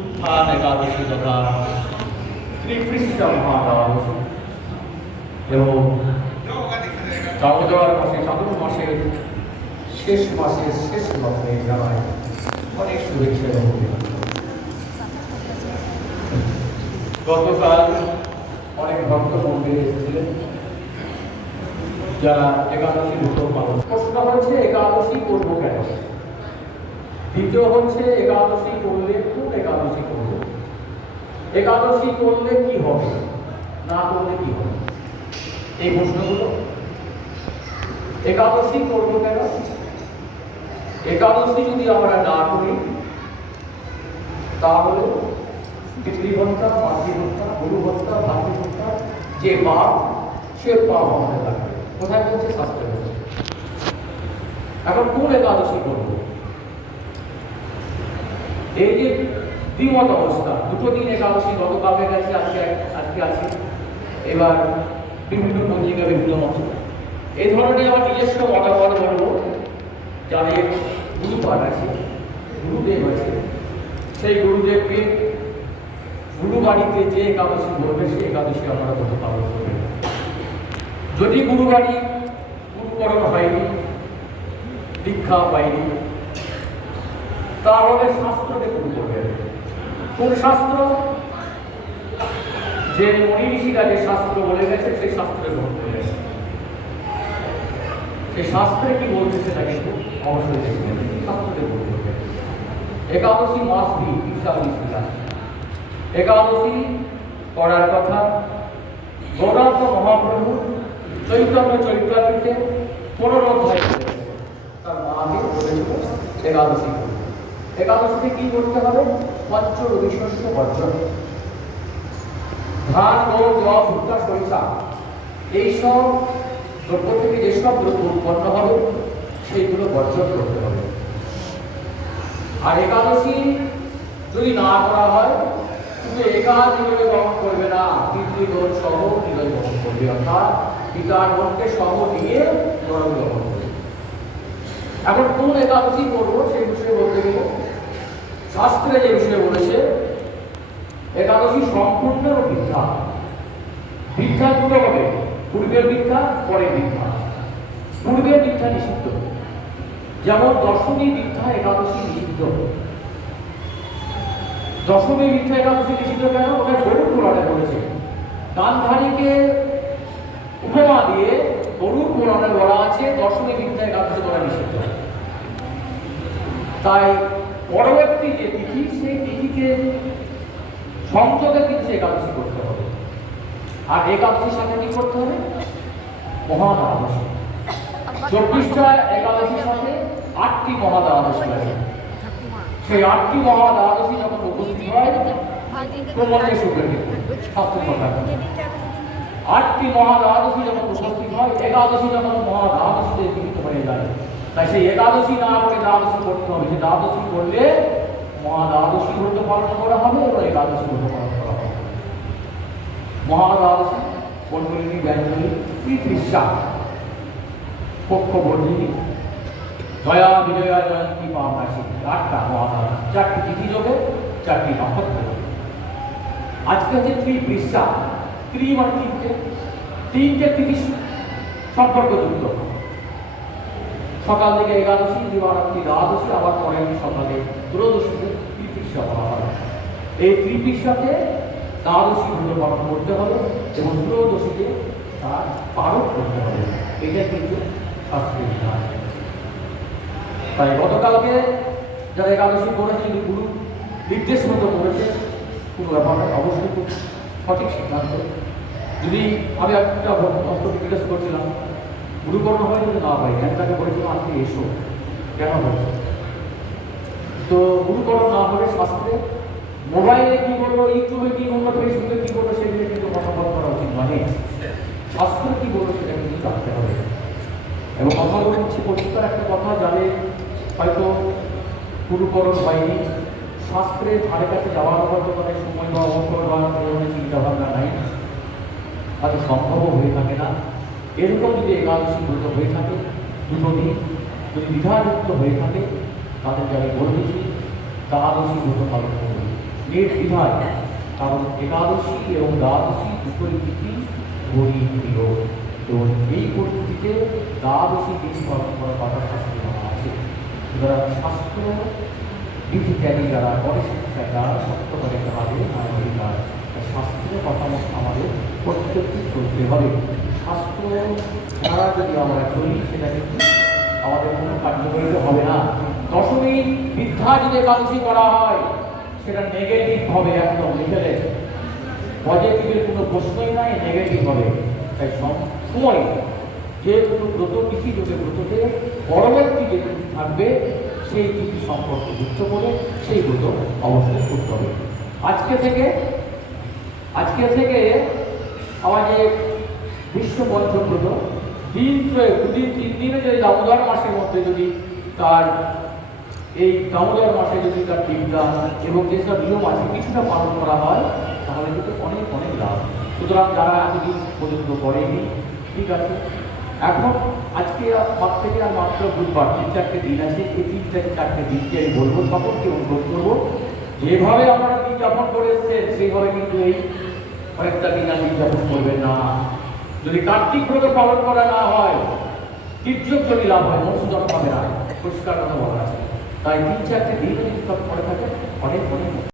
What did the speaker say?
উত্থান একাদশী তথা ত্রিপৃষ্ঠা মহাদ্বাদশী এবং দামোদর মাসে চাতুর মাসের শেষ লগ্নে জানায় অনেক শুভেচ্ছা এবং গতকাল অনেক ভক্ত মন্দিরে এসেছিলেন যারা একাদশী ব্রত পালন। প্রশ্ন হচ্ছে একাদশী করবো কেন, দ্বিতীয় হচ্ছে একাদশী করলে কোন একাদশী করবো, একাদশী করলে কি হবে, না করলে কি হবে, এই প্রশ্নগুলো। একাদশী করবো কেন, একাদশী যদি আমরা না করি তাহলে পিতৃহত্যা, মাতৃহত্যা, গুরুহত্যা, ভাতৃহত্যা যে পাপ, সে পাপ আমাদের লাগবে। কোথায় বলছে? শাস্ত্রে বলছে। এখন কোন একাদশী করবো, এই যে দ্বিমত অবস্থা, দুটো দিন একাদশী গতকালকে গেছে, আজকে আছে, এবার বিভিন্ন পঞ্জিকা বিভিন্ন মত, এই ধরনের আমার নিজস্ব মতামত বলবো। যাদের গুরুপাঠ আছে, গুরুদেব আছে, সেই গুরুদেবকে গুরু বাড়িতে যে একাদশী বলবে সেই একাদশী আমরা ব্রত পালন করবেন। যদি গুরু বাড়ি গুরুকরণ হয়নি, দীক্ষা পাইনি, তাহলে শাস্ত্রকে গুরু করবেন। কোন শাস্ত্র? যে মনি ঋষিরা যে শাস্ত্র বলে গেছে সেই শাস্ত্রে গ্রহণ করবেন। সেই শাস্ত্রে কি বলছে সেটা কিন্তু অবশ্যই দেখবেন, শাস্ত্রকে গ্রহণ করবেন। একাদশী মাস কি একাদশী করার কথা গৌরাঙ্গ মহাপ্রভু চৈতন্য চরিতামৃতে 15 অধ্যায় তার মাকে বলেছিল একাদশী করবে। একাদশীতে কি করতে হবে? পঞ্চ রবি শস্য বর্জন, ধান, গম, জব, ভুট্টা, সরিষা, এইসব দ্রব্য থেকে যেসব দ্রব্য উৎপন্ন হবে সেইগুলো বর্জন করতে হবে। আর একাদশী যদি না করা হয়, কিন্তু নিরয় গ্রহণ করবে না, পিতৃগণ সহ নিরয় গ্রহণ করবে, অর্থাৎ পিতার গণকে সহ নিয়ে নিরয় গ্রহণ করবে। এখন কোন একাদশী করবো সেই বিষয়ে বলতে গেলে শাস্ত্রে যে বিষয়ে বলেছে, একাদশী সম্পূর্ণ মিথ্যা। মিথ্যা দুটো হবে, পূর্বের মিথ্যা, পরের মিথ্যা। পূর্বের মিথ্যা নিষিদ্ধ, যেমন দশমী মিথ্যা একাদশী নিষিদ্ধ। দশমী মিথ্যা একাদশী নিষিদ্ধ কেন? ওটা গরুর পুরাণে বলেছে। গান্ধারীকে উপমা দিয়ে গরুর পুরাণে বলা আছে দশমী মিথ্যা একাদশী করা নিষিদ্ধ। তাই পরবর্তী যে তিথি, সেই তিথিকে সংযোগে কিন্তু একাদশী করতে হবে। আর একাদশীর সাথে কি করতে হবে? মহাদ্বাদশী। 24টা একাদশীর সাথে 8টি মহাদ্বাদশী আছে। সেই 8টি মহাদ্বাদশী যখন উপস্থিত হয়, প্রবন্ধে সুখের শাস্ত্রের কথা, 8টি মহাদ্বাদশী যখন উপস্থিত হয়, একাদশী যখন মহাদ্বাদশীতে মিলিত হয়ে যায়, তাই সেই একাদশী না করে দ্বাদশী করতে হবে। যে দ্বাদশী করলে মহাদ্বাদশী ব্রত পালন করা হবে এবং একাদশী ব্রত পালন করা হবে। মহাদ্বাদশী কন্ডলিনী, ব্যঞ্জনী, ত্রিপৃষ্ঠা, পক্ষ বর্ধিনী, জয়া, বিজয়া, জয়ন্তী, পাবনাশী, 8টা মহাদ্বাদশী, 4টি তিথি যোগে, 4টি নক্ষত্র যোগে। আজকে হচ্ছে ত্রিপৃষ্ঠা, ত্রি মানে তিনটে তিথি সম্পর্কযুক্ত। সকাল থেকে একাদশী, দিবারাত্রি দ্বাদশী, আবার পরের সকালে ত্রয়োদশীতে ত্রিপৃষ্ঠা বলা হয়। এই ত্রিপৃষ্ঠাতে দ্বাদশী ব্রত পালন করতে হবে এবং ত্রয়োদশীতে তার পালন করতে হবে। এটা কিন্তু শাস্ত্রের বিধান। তাই গতকালকে যারা একাদশী করেছে, যদি গুরু নির্দেশ মতো করেছে, কোনো ব্যাপার নয়, অবশ্যই খুব সঠিক সিদ্ধান্ত। যদি আমি একটা বক্তব্য জিজ্ঞেস করছিলাম, গুরুকর্ণ হয় যদি না হয়, আমি তাকে বলেছিলাম আজকে এসো, কেন বলছো? তো গুরুকর্ণ না হলে শাস্ত্রে মোবাইলে কি করবো, ইউটিউবে কি করবো, ফেসবুকে কি করবো, সেগুলো কিন্তু মতামত করা উচিত নয়। শাস্ত্র কি বলবো সেটা কিন্তু জানতে হবে। এবং কথা বলে দিচ্ছি, পরিষ্কার একটা কথা, যাদের হয়তো গুরুকরণ হয়নি, শাস্ত্রের ধারে কাছে যাওয়ার হয়তো তাদের সময় বা অবসর বা ধরনের চিন্তাভাবনা নাই, হয়তো সম্ভবও হয়ে থাকে না, এরকম যদি একাদশী ব্রত হয়ে থাকে, দুটো দিন যদি দ্বিধাযুক্ত হয়ে থাকে, তাদেরকে আমি বলতেছি দ্বাদশী ব্রত পালন করবে। নির্দ্বিধায়, কারণ একাদশী এবং দ্বাদশী দুটোই তিথি হরি প্রিয়। তো এই পরিস্থিতিতে দ্বাদশী তিথি পালন করার কথা শাস্ত্রে বলা আছে। সুতরাং শাস্ত্র বিধিজ্ঞানী যারা করে শিক্ষা যারা সত্য করে হবে মানবিকার শাস্ত্রের কথা মতো আমাদের প্রত্যেকটি চলতে হবে। শাস্ত্র ছাড়া যদি আমরা চলি সেটা কিন্তু আমাদের কোনো কার্যকরিত হবে না। দশমী মিথ্যা যদি একাদশী করা হয় সেটা নেগেটিভ হবে, একদম লিখে পজিটিভের কোনো প্রশ্নই নাই, নেগেটিভ হবে। তাই সব সময় যে কোনো ব্রত তিথি যদি ব্রততে পরবর্তী যে তিথি থাকবে সেই তিথি সম্পর্কে যুক্ত করে সেই ব্রত অবশ্যই করতে হবে। আজকে থেকে আমাদের বিশ্ব পঞ্চব্রত দিন প্রয়োগ দুদিন 3 দিনে যদি দামোদর মাসের মধ্যে যদি তার এই দামোদর মাসে যদি তার বিদ্যা এবং যেসব নিয়ম আছে কিছুটা পালন করা হয় তাহলে কিন্তু অনেক অনেক লাভ। সুতরাং যারা এতদিন পর্যন্ত করেনি, ঠিক আছে, এখন আজকে থেকে আর মাত্র বুধবার 3-4টে দিন আছে। এই 3-4টে দিনকে আমি বলবো, সকলকে অনুরোধ করবো যেভাবে আপনারা দিন যাপন করে এসছেন সেইভাবে কিন্তু এই কয়েকটা দিন আর দিন যাপন করবেন না। যদি কার্তিক ব্রত পালন করা না হয়, তীর্যক যদি লাভ হয়, মধুসূদন পাবে না, পরিষ্কার কথা বলা আছে। তাই 3-4টে দিন যদি সব করে থাকে অনেক অনেক